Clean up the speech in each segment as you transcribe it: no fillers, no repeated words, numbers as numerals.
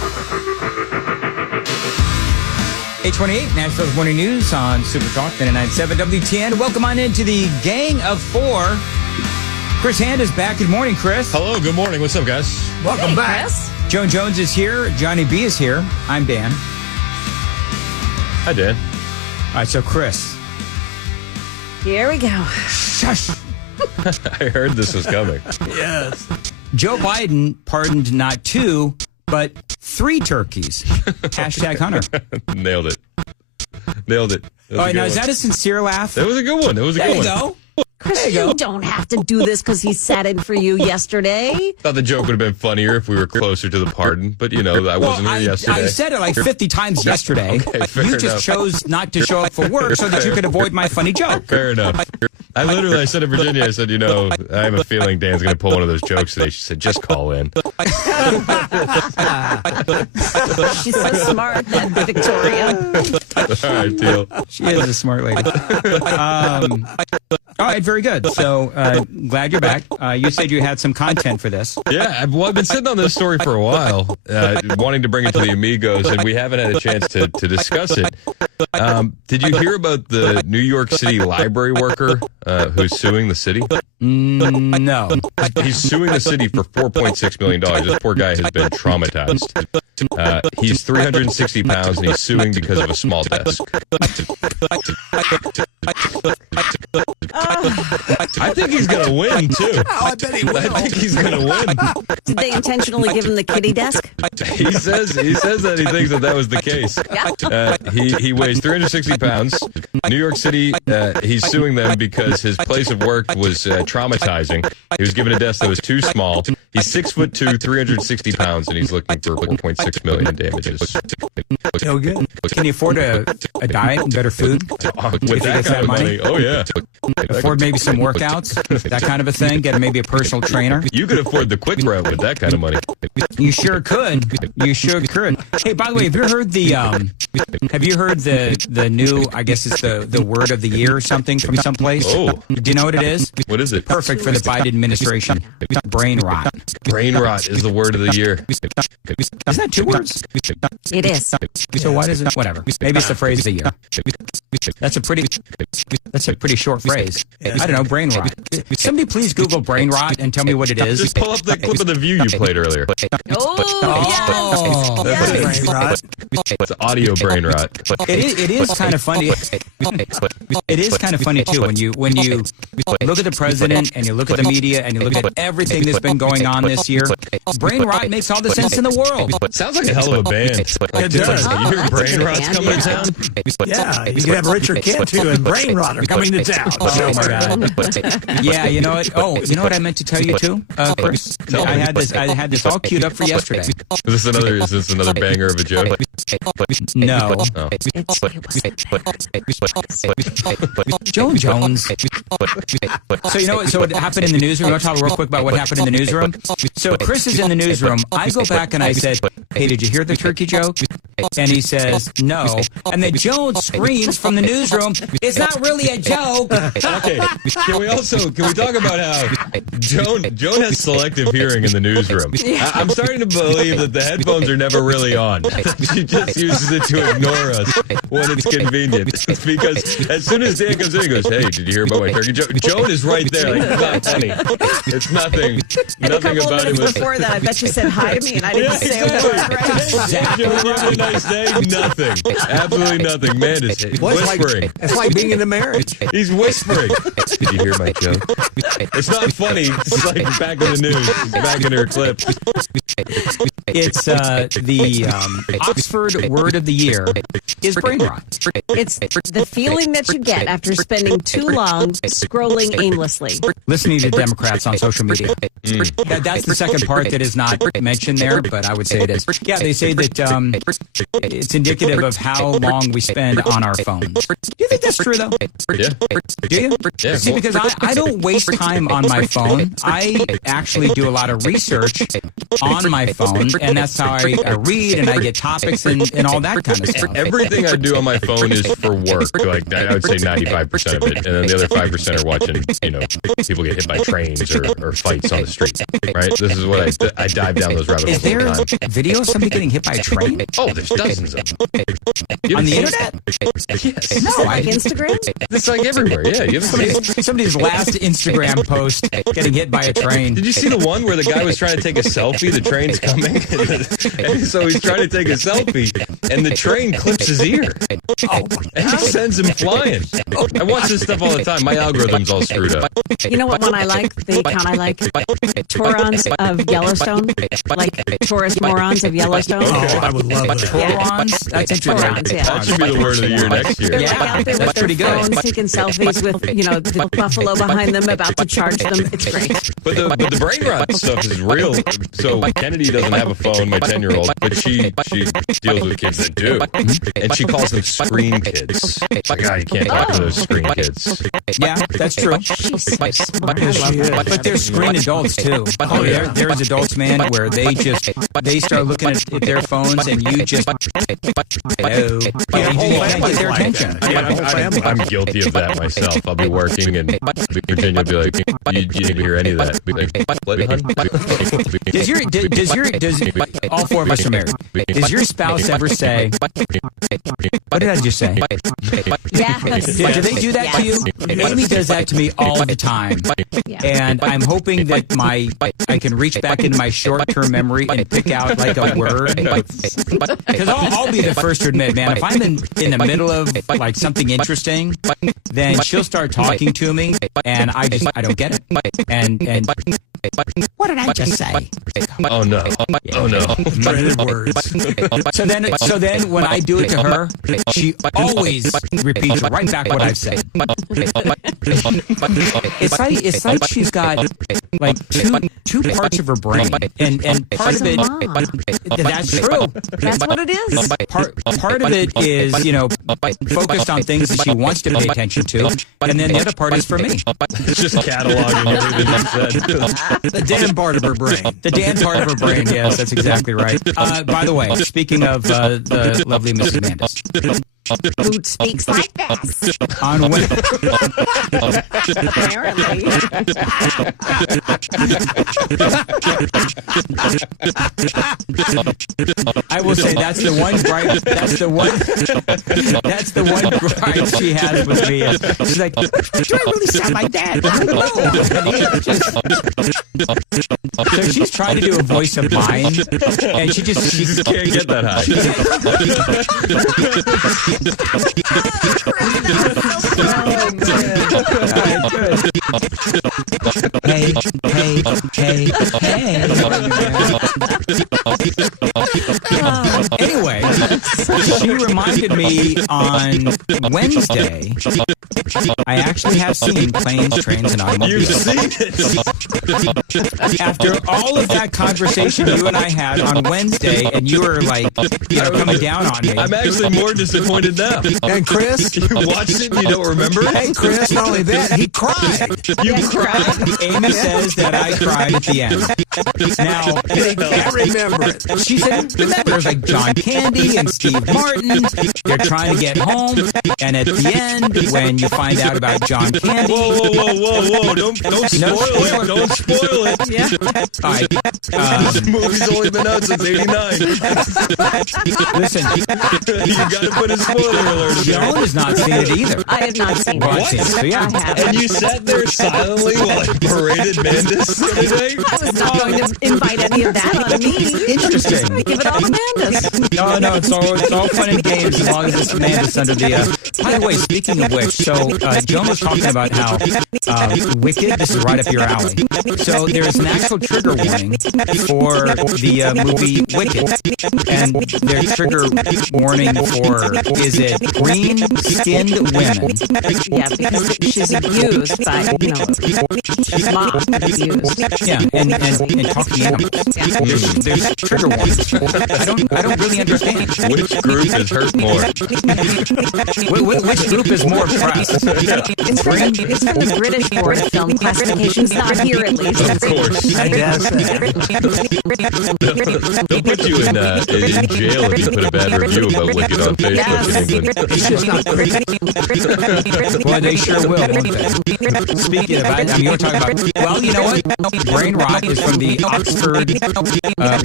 828, Nashville's Morning News on Super Talk 99.7 WTN. Welcome on into the Gang of Four. Chris Hand is back. Good morning, Chris. Hello, good morning. What's up, guys? Welcome back. Chris. Joan Jones is here. Johnny B is here. I'm Dan. Hi, Dan. All right, so Chris. Here we go. Shush. I heard this was coming. Yes. Joe Biden pardoned not 2, but 3 turkeys. Hashtag Hunter. Nailed it. Nailed it. All right, now is that a sincere laugh? That was a good one. That was a There good you one. go. Chris, you don't have to do this because he sat in for you yesterday. Thought the joke would have been funnier if we were closer to the pardon, but I wasn't here yesterday. I said it like 50 times yesterday. Okay, fair You enough. just chose not to show up for work so that you could avoid my funny joke. Fair enough. I said to Virginia, I said, I have a feeling Dan's going to pull one of those jokes today. She said, just call in. She's so smart, that Victoria. All right, deal. She is a smart lady. All right, very good. So glad you're back. You said you had some content for this. Yeah, I've been sitting on this story for a while, wanting to bring it to the amigos, and we haven't had a chance to discuss it. Did you hear about the New York City library worker who's suing the city? No. He's suing the city for $4.6 million. This poor guy has been traumatized. He's 360 pounds, and he's suing because of a small desk. I think he's going to win, too. Oh, I bet he will. I think he's going to win. Did they intentionally give him the kitty desk? He says that he thinks that was the case. Yeah. He weighs 360 pounds. New York City, he's suing them because his place of work was traumatizing. He was given a desk that was too small. He's 6'2", 360 pounds, and he's looking for $4.6 million in damages. So good. Can you afford a diet and better food? With If he that gets kind that of money? money, oh yeah. Afford maybe some workouts? That kind of a thing? Get maybe a personal trainer? You could afford the quick route with that kind of money. You sure could. You sure could. Hey, by the way, have you heard the new, I guess it's the word of the year or something from someplace? Oh. Do you know what it is? What is it? Perfect for the Biden administration. Brain rot. Brain rot is the word of the year. Isn't that 2 words? It is. So why does it? Whatever. Maybe it's the phrase of the year. That's a pretty short phrase. I don't know. Brain rot. Somebody please Google brain rot and tell me what it is. Just pull up the clip of The View you played earlier. Oh, That's yes. brain rot. It's audio brain rot. It is kind of funny. It is kind of funny too when you look at the president and you look at the media and you look at everything that's been going on this year. Brain rot makes all the sense in the world. Sounds like a hell of a band. It does. You hear brain rot's coming to town? Yeah, you can have Richard Cantu and Brain Rot are coming to town. Oh my God! Yeah, you know what? Oh, you know what I meant to tell you too, Chris? I had this all queued up for yesterday. Is this another banger of a joke? No, Oh. Joan Jones. So you know what? So what happened in the newsroom? You want to talk real quick about what happened in the newsroom? So Chris is in the newsroom. I go back and I said, "Hey, did you hear the turkey joke?" And he says, "No." And then Joan screams from the newsroom, "It's not really a joke." Okay. Can we talk about how Joan has selective hearing in the newsroom? I'm starting to believe that the headphones are never really on. She just uses it to ignore us when it's convenient. Because as soon as Dan comes in, he goes, "Hey, did you hear about my turkey joke?" Joan is right there. Like, it's not funny. It's nothing. And a Nothing couple about of it minutes was. before that, I bet you said hi to me, and I didn't say a word, right? Joan, you have a nice day. Nothing. Absolutely nothing. Mandis, Well, whispering. it's like being in a marriage. He's whispering. Did you hear my joke? It's not funny. It's like back in the news. It's back in her clip. It's the Oxford word of the year is brain rot. It's the feeling that you get after spending too long scrolling aimlessly. Listening to Democrats on social media. That's the second part that is not mentioned there, but I would say it is. Yeah, they say that it's indicative of how long we spend on our phones. Do you think that's true, though? Yeah. Do you? Yeah, See, because I don't waste time on my phone. I actually do a lot of research on my phone, and that's how I read and I get topics and all that kind of stuff. Everything I do on my phone is for work. Like I would say 95% of it, and then the other 5% are watching, people get hit by trains or fights on the street. Right? This is what I dive down those rabbit holes. Is there all the time. video of somebody getting hit by a train? Oh, there's dozens of them. On the internet? Yes. No, Like Instagram? It's like everywhere. Yeah, you haven't seen. Somebody's last Instagram post getting hit by a train. Did you see the one where the guy was trying to take a selfie? The train's coming, and so he's trying to take a selfie, and the train clips his ear, and just sends him flying. I watch this stuff all the time. My algorithm's all screwed up. You know what one I like? The account I like? Torons of Yellowstone. Like tourist morons of Yellowstone. Oh, I would love that. Torons? That's interesting. Torons, yeah. That should be the word of the year next year. They're Yeah, like out there that's with their pretty good. phones taking selfies with, the buffalo behind them about to charge them. It's great. But the brain rot stuff is real. So Kennedy doesn't have a phone, my 10-year-old, but she deals with kids that do, and she calls them screen kids. Like, you can't talk to those screen kids. Yeah, that's true. But there's screen adults too. Oh, yeah. There's adults, man, where they start looking at their phones and you just hello. You can't get their attention. I'm guilty of that myself. I'll be working and Virginia will be like, you didn't hear any of that. Be like, what, hun? Does all four of us are married. Does your spouse ever say, what did I just say? Yes. Do they do that to you? Amy does that to me all the time. And I'm hoping that I can reach back into my short-term memory and pick out like a word. Because I'll be the first to admit, man, if I'm in the middle of like something interesting, then she'll start talking to me and I don't get it. And what did I just say? Oh no. Oh no. Dreaded words. So then when I do it to her, she always repeats right back what I've said. It's like she's got like two parts of her brain, and part of it that's true. That's what it is. Part of it is focused on things that she wants to pay attention to, and then the other part is for me. It's just cataloging everything you said. The Dan part of her brain. The Dan part of her brain. Yes, that's exactly right. By the way, speaking of the lovely Mrs. Mandis. Who speaks like this? On Apparently. I will say that's the one gripe. That's the one gripe she has with me. She's like, do I really sound like that? No. So she's trying to do a voice of mine, and she can't get that high. Hey. Anyway, she reminded me on Wednesday, I actually have seen planes, trains, and automobiles. You've seen it. After all of that conversation you and I had on Wednesday, and you were like, coming down on me. I'm actually more disappointed now. And Chris, You watched it and you don't remember it? hey Chris, not only that, he cried. You cried. Amy says that I cried at the end. Now, He can't remember it. she said, remember, there's like John Candy and Steve Martin. They're trying to get home. And at the end, when you find out about John Candy. Whoa. Don't spoil it. Don't spoil it. Yeah. All right. This movie's only been out since 89. Listen, You gotta put a spoiler alert in there. Joan has not seen it either. I have not seen Well, it. I've seen it, so yeah. I have. And you sat there silently while I paraded Mandis the other day? I was not going to invite any of that on me. Interesting. Give it all to Mandis. No, it's all fun and games as long as it's Mandis under the By the way, speaking of which, so Joan was talking about how Wicked, this is right up your alley. So there's an actual trigger warning for the movie Wicked. And there's trigger warning for, is it green-skinned women? Yeah, because she's abused by, she's mocked, abused. Yeah, and talking animals. There's trigger warnings. I don't really understand. Which group is hurt more? Which group is more pressed? It's from the British Board of Film Classifications, not here at least. Of course. I guess. They'll put you in jail if you put a bad review about Wicked on Facebook in England. It's just not pretty. Boy, they sure will, won't they? Speaking of that, you want to talk about, well, you know what? Brain rot is from the Oxford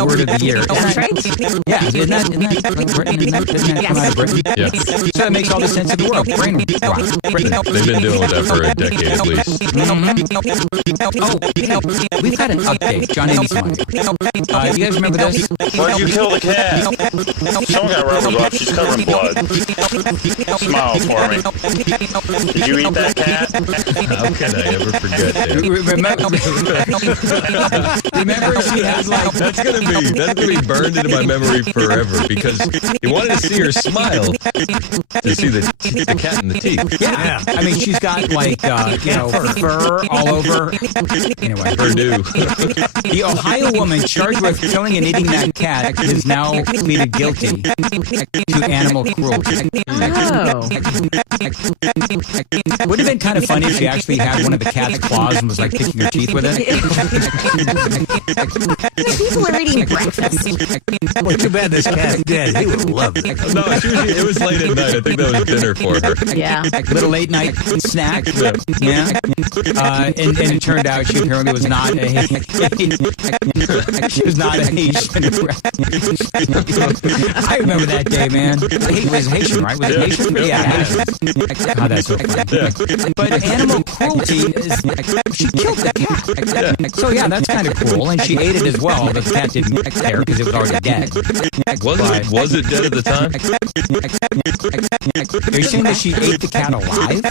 Word of the Year. That's right. Yeah, isn't that come out of Britain? Yeah. So that makes all the sense in the world. Brain rot. They've been doing that for a decade at least. Oh, we've got an update. John Andy's money. You guys remember this? Why'd you kill the cat? Someone got rubbers off. She's covered in blood. Smile for me. Did you eat that cat? How can I ever forget that? Remember she had like... That's gonna be burned into my memory forever because he wanted to see her smile to see the cat in the teeth. Yeah. I mean, she's got like, fur all over. Anyway. Purdue. The Ohio woman charged with killing and eating that cat is now pleaded guilty to animal cruelty. Oh. Would have been kind of funny if she actually had one of the cat's claws and was like picking her teeth with it. People are eating breakfast. Well, too bad this cat's dead. He would love it. No, it was late at night. I think that was dinner for her. Yeah. Little late night snack. Yeah. And it turned out she apparently was not a she was not a Haitian. I remember that day, man. It was Haitian, right? Was it Haitian? Yeah. Oh, that's so funny. But animal cruelty is she killed the cat. So yeah, that's kind of cool. And she ate it as well. The cat didn't care because it was already dead. Was it dead at the time? Are you saying that she ate the cat alive?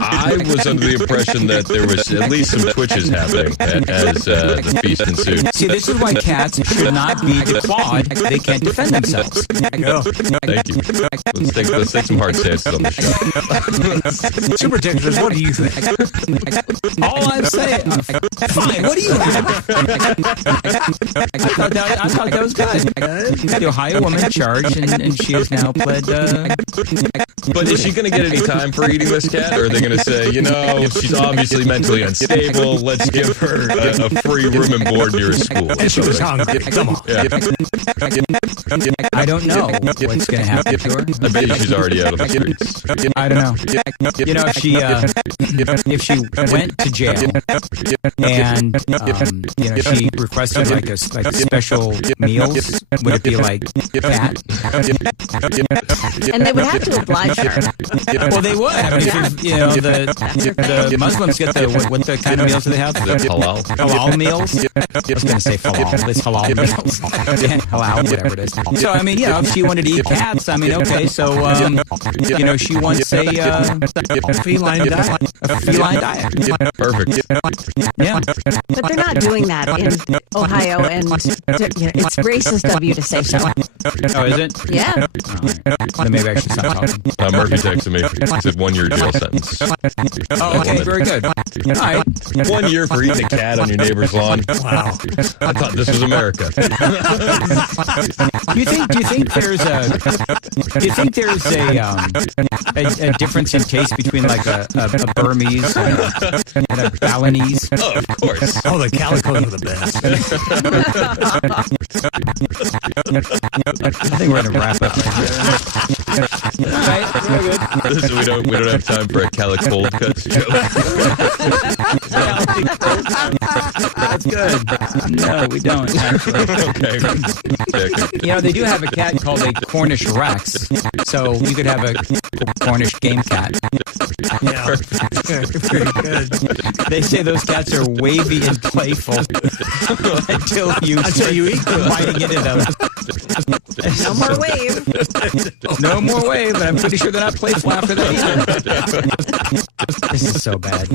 I was under the impression that there was at least some twitches happening as the feast ensued. See, this is why cats should not be declawed. They can't defend themselves. Thank you. Let's take some hard stances on the show. Super Texas, what do you think? All I'm saying, fine. What do you have? I thought that was good. The Ohio woman charged, and she has now pled. But is she going to get any time for eating this cat, or are they going to say, she's obviously mentally unstable, let's give her a free room and board near school? And she was hungry. Come on. Yeah. I don't know what's going to happen to her. I bet she's already out of the streets. I don't know. If she went to jail and she requested like special meals, would it be like that? And they would have to oblige her. Well, they would. I mean, the Muslims get what the kind of meals do they have? The halal meals. I was going to say halal. It's halal meals. Halal, whatever it is. So I mean, if she wanted to eat cats, I mean, okay. So she wants a feline diet. A feline diet. Perfect. Yeah. But they're not doing that in Ohio, and it's racist of you to say so. Oh, is it? Yeah. Then maybe I should stop talking. Murphy texted me. He said 1 year jail sentence. Oh, okay, very good. All right. 1 year for eating a cat on your neighbor's lawn. Wow. I thought this was America. Do you think there's a difference in taste between like a Burmese and a Balinese? Oh, of course. Oh, the calicos are the best. I think we're gonna wrap up. Right? Very good. Listen, we don't have time for a calic cold cuts joke. That's good. No, we don't actually. Okay. They do have a cat called a Cornish Rex, so you could have a Cornish game cat. Yeah. Very good. They say those cats are wavy and playful until you eat them. biting into them. No more wave. No more wave, but I'm pretty sure they're not playful after that either. This is so bad.